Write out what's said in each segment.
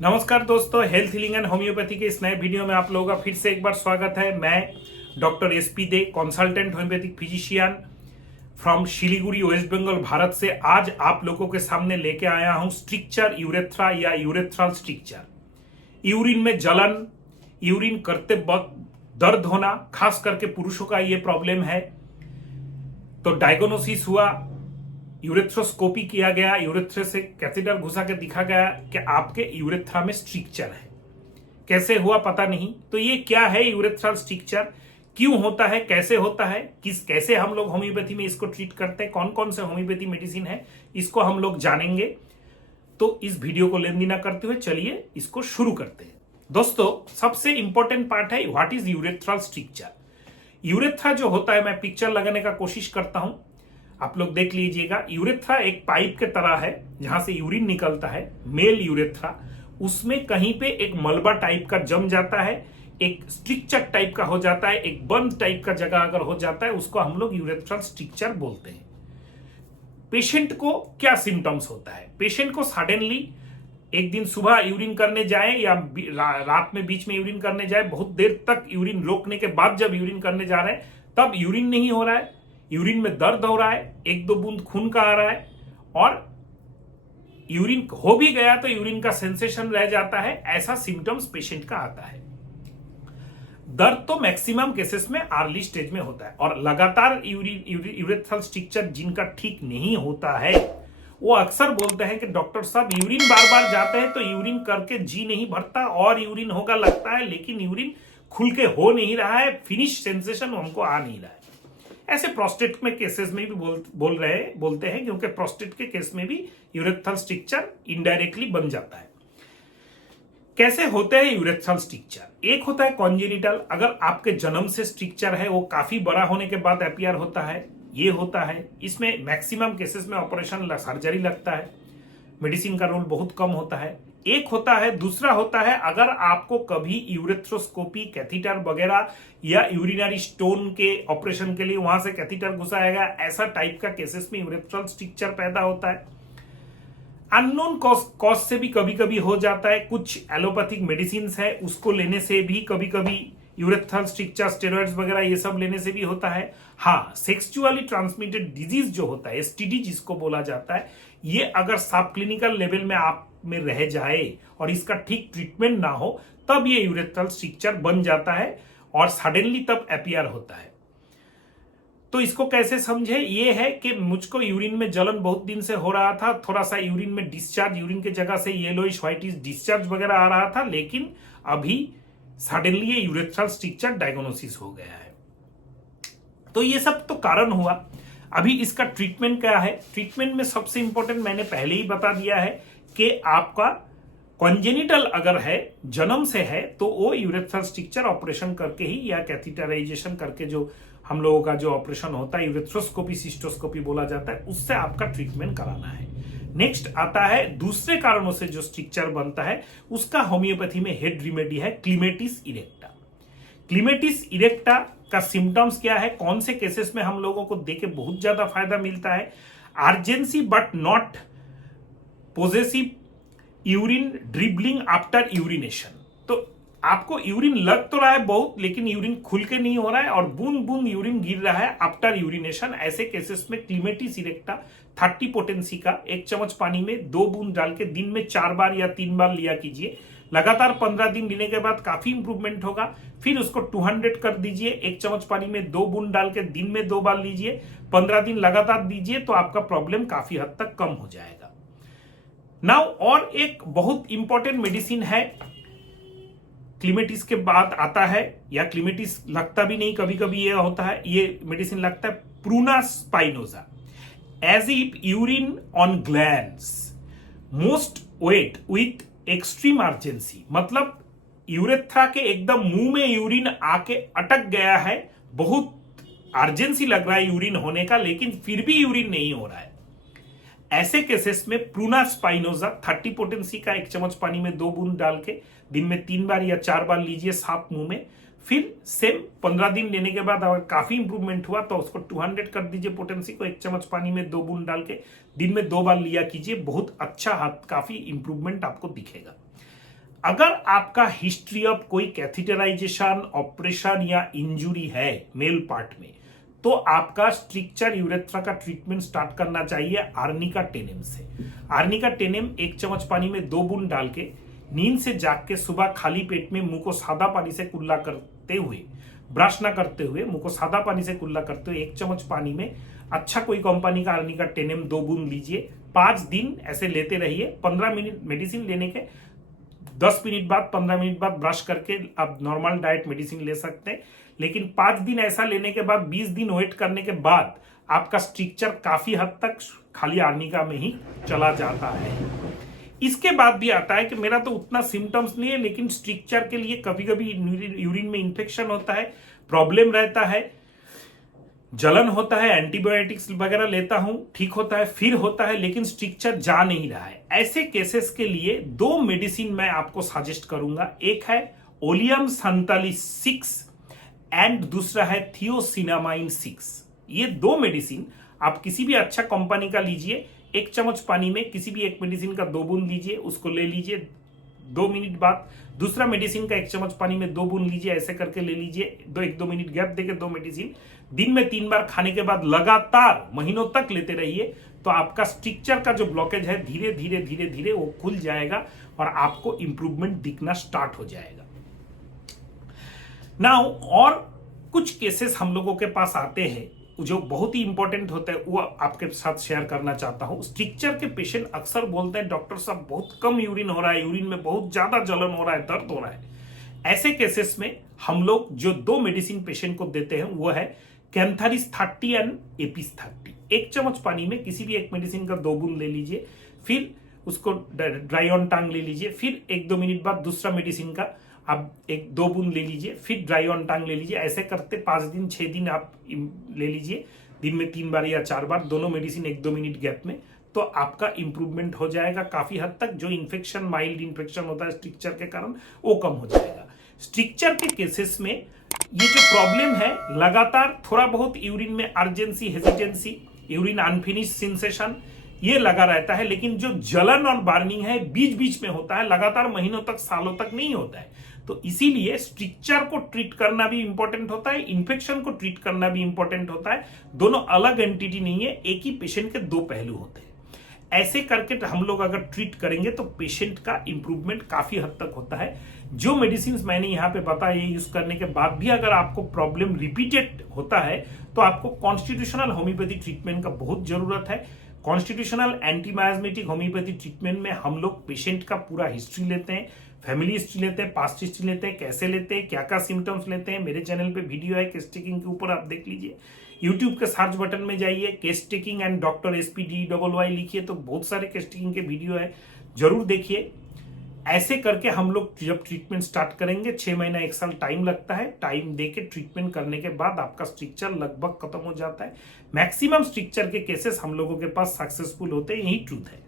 नमस्कार दोस्तों, health healing and homeopathy के इस नए वीडियो में आप लोगों का फिर से एक बार स्वागत है। मैं doctor SP De, consultant homeopathic physician from Siliguri, West Bengal, Bharat से आज आप लोगों के सामने लेके आया हूं स्ट्रिक्चर यूरेथ्रा या यूरेथ्रल स्ट्रिक्चर। यूरिन में जलन, यूरिन करते वक्त दर्द होना, खास करके पुरुषों का ये प्रॉब्लम है। तो डायग्नोसिस हुआ, यूरेथ्रोस्कोपी किया गया, यूरेथ्रा से कैथेटर घुसा के दिखा गया कि आपके यूरेथ्रा में स्ट्रिक्चर है। कैसे हुआ पता नहीं। तो ये क्या है यूरेथ्रल स्ट्रिक्चर, क्यों होता है, कैसे होता है, कैसे हम लोग होम्योपैथी में इसको ट्रीट करते हैं, कौन कौन से होम्योपैथी मेडिसिन है, इसको हम लोग जानेंगे। तो इस वीडियो को लेंदी ना करते हुए चलिए इसको शुरू करते हैं। दोस्तों, सबसे इंपॉर्टेंट पार्ट है what is urethral stricture. Urethra जो होता है, मैं पिक्चर लगाने का कोशिश करता हूं, आप लोग देख लीजिएगा। यूरेथ्रा एक पाइप के तरह है जहां से यूरिन निकलता है, मेल यूरेथ्रा। उसमें कहीं पे एक मलबा टाइप का जम जाता है, एक स्ट्रिक्चर टाइप का हो जाता है, एक बंद टाइप का जगह अगर हो जाता है, उसको हम लोग यूरेथ्रल स्ट्रिक्चर बोलते हैं। पेशेंट को क्या सिम्टम्स होता है? पेशेंट को सडनली एक दिन सुबह यूरिन करने जाए या रात में बीच में यूरिन करने जाए, बहुत देर तक यूरिन रोकने के बाद जब यूरिन करने जा रहे हैं तब यूरिन नहीं हो रहा है, यूरिन में दर्द हो रहा है, एक दो बूंद खून का आ रहा है, और यूरिन हो भी गया तो यूरिन का सेंसेशन रह जाता है। ऐसा सिम्टम्स पेशेंट का आता है। दर्द तो मैक्सिमम केसेस में अर्ली स्टेज में होता है, और लगातार यूरेथ्रल स्ट्रिक्चर जिनका ठीक नहीं होता है वो अक्सर बोलते हैं कि डॉक्टर साहब यूरिन बार बार जाते हैं तो यूरिन करके जी नहीं भरता, और यूरिन होगा लगता है, लेकिन यूरिन खुल के हो नहीं रहा है, फिनिश सेंसेशन हमको आ नहीं रहा है। ऐसे प्रोस्टेट में केसेस में भी बोलते हैं, क्योंकि प्रोस्टेट के केस में भी यूरेथ्रल स्ट्रिक्चर इनडायरेक्टली बन जाता है। कैसे होते हैं यूरेथ्रल स्ट्रिक्चर? एक होता है कॉन्जेनिटल, अगर आपके जन्म से स्ट्रिक्चर है, वो काफी बड़ा होने के बाद अपीयर होता है, ये होता है। इसमें मैक्सिमम केसेस में ऑपरेशन सर्जरी लगता है, मेडिसिन का रोल बहुत कम होता है। एक होता है, दूसरा होता है अगर आपको कभी यूरेथ्रोस्कोपी, कैथीटर वगैरह या यूरिनरी स्टोन के ऑपरेशन के लिए वहां से कैथीटर घुसाया गया, ऐसा टाइप का केसेस में यूरेथ्रल स्ट्रिक्चर पैदा होता है। अननोन कॉज से भी कभी कभी हो जाता है। कुछ एलोपैथिक मेडिसिन है उसको लेने से भी कभी कभी यूरेथ्रल स्ट्रिक्चर, स्टेरॉइड्स वगैरह ये सब लेने से भी होता है। हाँ, सेक्सुअली ट्रांसमिटेड डिजीज जो होता है, एसटीडी जिसको बोला जाता है, ये अगर सब क्लिनिकल लेवल में आप में रह जाए और इसका ठीक ट्रीटमेंट ना हो, तब ये यूरेथ्रल स्ट्रिक्चर बन जाता है और सडनली तब अपीयर होता है। तो इसको कैसे समझे? ये है कि मुझको यूरिन में जलन बहुत दिन से हो रहा था, थोड़ा सा यूरिन में डिस्चार्ज, यूरिन की जगह से येलोइश व्हाइटिश डिस्चार्ज वगैरह आ रहा था, लेकिन अभी सडनली ये यूरेथ्रल स्ट्रिक्चर डायग्नोसिस हो गया है। तो ये सब तो कारण हुआ। अभी इसका ट्रीटमेंट क्या है? ट्रीटमेंट में सबसे इंपॉर्टेंट मैंने पहले ही बता दिया है कि आपका कॉन्जेनिटल अगर है, जन्म से है, तो वो यूरेथ्रल स्ट्रिक्चर ऑपरेशन करके ही या कैथीटराइजेशन करके जो हम लोगों का जो ऑपरेशन होता है, यूरेथ्रोस्कोपी, सिस्टोस्कोपी बोला जाता है, उससे आपका ट्रीटमेंट कराना है। नेक्स्ट आता है दूसरे कारणों से जो स्ट्रिक्चर बनता है, उसका होम्योपैथी में हेड रेमेडी है क्लीमेटिस इरेक्टा। क्लीमेटिस इरेक्टा का सिम्टम्स क्या है, कौन से केसेस में हम लोगों को देके बहुत ज्यादा फायदा मिलता है? Urgency but not possessive urine dribbling after urination. तो आपको यूरिन लग तो रहा है बहुत, लेकिन यूरिन खुल के नहीं हो रहा है और बूंद बूंद यूरिन गिर रहा है आफ्टर यूरिनेशन। ऐसे केसेस में क्लीमेटिस इरेक्टा 30 पोटेंसी का 1 चम्मच पानी में 2 बूंद डाल के दिन में 4 बार या 3 बार लिया कीजिए। लगातार 15 दिन लेने के बाद काफी इंप्रूवमेंट होगा। फिर उसको 200 कर दीजिए, 1 चम्मच पानी में 2 बूंद डाल के दिन में 2 बार लीजिए, 15 दिन लगातार दीजिए, तो आपका प्रॉब्लम काफी हद तक कम हो जाएगा। नाउ और एक बहुत इंपॉर्टेंट मेडिसिन है, क्लीमेटिस के बाद आता है, या क्लीमेटिस लगता भी नहीं, कभी कभी ये होता है, ये मेडिसिन लगता है Prunus spinosa. As if urine on glands most wet with extreme urgency, मतलब यूरेथ्रा के एकदम मुंह में यूरिन आके अटक गया है, बहुत अर्जेंसी लग रहा है यूरिन होने का, लेकिन फिर भी यूरिन नहीं हो रहा है। ऐसे केसेस में प्रूना स्पाइनोजा 30 पोटेंसी का 1 चम्मच पानी में 2 बूंद डाल के दिन में 3 बार या 4 बार लीजिए साफ मुंह में। फिर सेम 15 दिन लेने के बाद अगर काफी इंप्रूवमेंट हुआ तो उसको 200 कर दीजिए पोटेंसी को, 1 चम्मच पानी में 2 बूंद डाल के दिन में 2 बार लिया कीजिए। बहुत अच्छा काफी इंप्रूवमेंट आपको दिखेगा। अगर आपका हिस्ट्री ऑफ कोई कैथेटराइजेशन, ऑपरेशन या इंजुरी है मेल पार्ट में, तो आपका स्ट्रिक्चर यूरेथ्रा का ट्रीटमेंट स्टार्ट करना चाहिए आर्निका 10M से। आर्निका 10M 1 चम्मच पानी में 2 बूंद डाल के नींद से जाग के सुबह खाली पेट में मुंह को सादा पानी से कुल्ला करते हुए, ब्रश ना करते हुए, मुंह को सादा पानी से कुल्ला करते हुए 1 चम्मच पानी में अच्छा कोई कंपनी का आर्निका 10M 2 बूंद लीजिए। 5 दिन ऐसे लेते रहिए। 15 मिनट मेडिसिन लेने के 10 मिनट बाद, 15 मिनट बाद ब्रश करके आप नॉर्मल डाइट मेडिसिन ले सकते हैं। लेकिन 5 दिन ऐसा लेने के बाद 20 दिन वेट करने के बाद आपका स्ट्रिक्चर काफी हद तक खाली आर्निका में ही चला जाता है। इसके बाद भी आता है कि मेरा तो उतना सिम्टम्स नहीं है, लेकिन स्ट्रिक्चर के लिए कभी कभी यूरिन में इंफेक्शन होता है, प्रॉब्लम रहता है, जलन होता है, एंटीबायोटिक्स वगैरह लेता हूं, ठीक होता है, फिर होता है, लेकिन स्ट्रिक्चर जा नहीं रहा है। ऐसे केसेस के लिए 2 मेडिसिन मैं आपको सजेस्ट करूंगा। एक है ओलियम संतालिस 6 एंड दूसरा है थियोसिनामाइन 6। ये 2 मेडिसिन आप किसी भी अच्छा कंपनी का लीजिए। 1 चम्मच पानी में किसी भी एक मेडिसिन का 2 बूंद लीजिए, उसको ले लीजिए। 2 मिनट बाद दूसरा मेडिसिन का 1 चम्मच पानी में 2 बूंद लीजिए, ऐसे करके ले लीजिए। 1-2 मिनट गैप देके 2 मेडिसिन दिन में 3 बार खाने के बाद लगातार महीनों तक लेते रहिए, तो आपका स्ट्रिक्चर का जो ब्लॉकेज है धीरे धीरे धीरे धीरे वो खुल जाएगा और आपको इंप्रूवमेंट दिखना स्टार्ट हो जाएगा। नाउ और कुछ केसेस हम लोगों के पास आते हैं जो बहुत ही इंपॉर्टेंट होते हैं, वो आपके साथ शेयर करना चाहता हूं। स्ट्रिक्चर के पेशेंट अक्सर बोलते हैं डॉक्टर साहब बहुत कम यूरिन हो रहा है, यूरिन में बहुत ज्यादा जलन हो रहा है, दर्द हो रहा है। ऐसे केसेस में हम लोग जो 2 मेडिसिन पेशेंट को देते हैं वो है कैंथारिस 30 एंड एपिस 30। 1 चम्मच पानी में किसी भी एक मेडिसिन का 2 बूंद ले लीजिए, फिर उसको ड्राई ऑन टंग ले लीजिए, फिर 1-2 मिनट बाद दूसरा मेडिसिन का आप 1-2 बूंद ले लीजिए, फिर ड्राई ऑन टंग ले लीजिए। ऐसे करते 5 दिन 6 दिन आप ले लीजिए, दिन में 3 बार या 4 बार, दोनों मेडिसिन 1-2 मिनट गैप में, तो आपका इंप्रूवमेंट हो जाएगा काफी हद तक। जो इन्फेक्शन, माइल्ड इन्फेक्शन होता है स्ट्रिक्चर के कारण, वो कम हो जाएगा। स्ट्रिक्चर के केसेस में ये जो प्रॉब्लम है, लगातार थोड़ा बहुत यूरिन में urgency, hesitancy, urine unfinished sensation, ये लगा रहता है, लेकिन जो जलन और बार्निंग है बीच बीच में होता है, लगातार महीनों तक, सालों तक नहीं होता है। तो इसीलिए स्ट्रिक्चर को ट्रीट करना भी इंपॉर्टेंट होता है, इन्फेक्शन को ट्रीट करना भी इंपॉर्टेंट होता है। दोनों अलग एंटिटी नहीं है, एक ही पेशेंट के 2 पहलू होते हैं। ऐसे करके हम लोग अगर ट्रीट करेंगे तो पेशेंट का इंप्रूवमेंट काफी हद तक होता है। जो मेडिसिन मैंने यहाँ पे बताया, ये यूज करने के बाद भी अगर आपको प्रॉब्लम रिपीटेड होता है तो आपको कॉन्स्टिट्यूशनल होम्योपैथी ट्रीटमेंट का बहुत जरूरत है। कॉन्स्टिट्यूशनल एंटीमायस्मेटिक होम्योपैथी ट्रीटमेंट में हम लोग पेशेंट का पूरा हिस्ट्री लेते हैं, फैमिली हिस्ट्री लेते हैं, पास्ट हिस्ट्री लेते हैं, कैसे लेते हैं, क्या क्या सिम्टम्स लेते हैं। मेरे चैनल पे वीडियो है केस टेकिंग के ऊपर, आप देख लीजिए। यूट्यूब के सर्च बटन में जाइए, case taking and doctor SPDEYY लिखिए तो बहुत सारे केस टेकिंग के वीडियो है, जरूर देखिए। ऐसे करके हम लोग जब ट्रीटमेंट स्टार्ट करेंगे, 6 महीना 1 साल टाइम लगता है। टाइम देके ट्रीटमेंट करने के बाद आपका स्ट्रिक्चर लगभग खत्म हो जाता है। मैक्सिमम स्ट्रिक्चर के केसेस हम लोगों के पास सक्सेसफुल होते हैं, यही ट्रूथ है।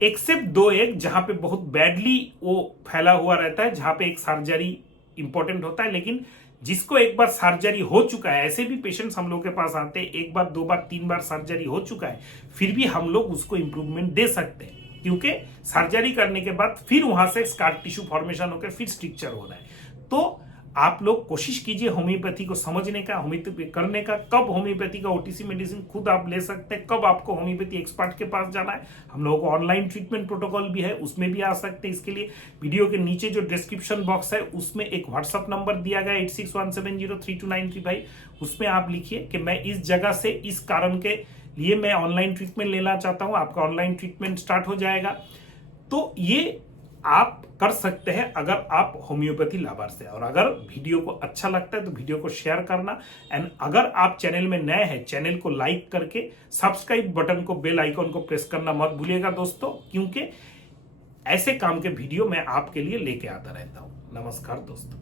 एक्सेप्ट 2-1 जहां पे बहुत बैडली वो फैला हुआ रहता है, जहां पे एक सर्जरी इंपॉर्टेंट होता है। लेकिन जिसको एक बार सर्जरी हो चुका है, ऐसे भी पेशेंट्स हम लोग के पास आते हैं, 1 बार 2 बार 3 बार सर्जरी हो चुका है, फिर भी हम लोग उसको इंप्रूवमेंट दे सकते हैं, क्योंकि सर्जरी करने के बाद फिर वहां से स्कार टिश्यू फॉर्मेशन होकर फिर स्ट्रिक्चर हो रहा है। तो आप लोग कोशिश कीजिए होम्योपैथी को समझने का, होम्योपैथी करने का। कब होम्योपैथी का OTC मेडिसिन खुद आप ले सकते हैं, कब आपको होम्योपैथी एक्सपर्ट के पास जाना है। हम लोगों को ऑनलाइन ट्रीटमेंट प्रोटोकॉल भी है, उसमें भी आ सकते हैं। इसके लिए वीडियो के नीचे जो डिस्क्रिप्शन बॉक्स है उसमें एक व्हाट्सअप नंबर दिया गया 8617032935, उसमें आप लिखिए कि मैं इस जगह से इस कारण के लिए मैं ऑनलाइन ट्रीटमेंट लेना चाहता हूं, आपका ऑनलाइन ट्रीटमेंट स्टार्ट हो जाएगा। तो ये आप कर सकते हैं अगर आप होम्योपैथी लाभार्थी है। और अगर वीडियो को अच्छा लगता है तो वीडियो को शेयर करना, एंड अगर आप चैनल में नए हैं, चैनल को लाइक करके सब्सक्राइब बटन को, बेल आइकन को प्रेस करना मत भूलिएगा दोस्तों, क्योंकि ऐसे काम के वीडियो मैं आपके लिए लेके आता रहता हूं। नमस्कार दोस्तों।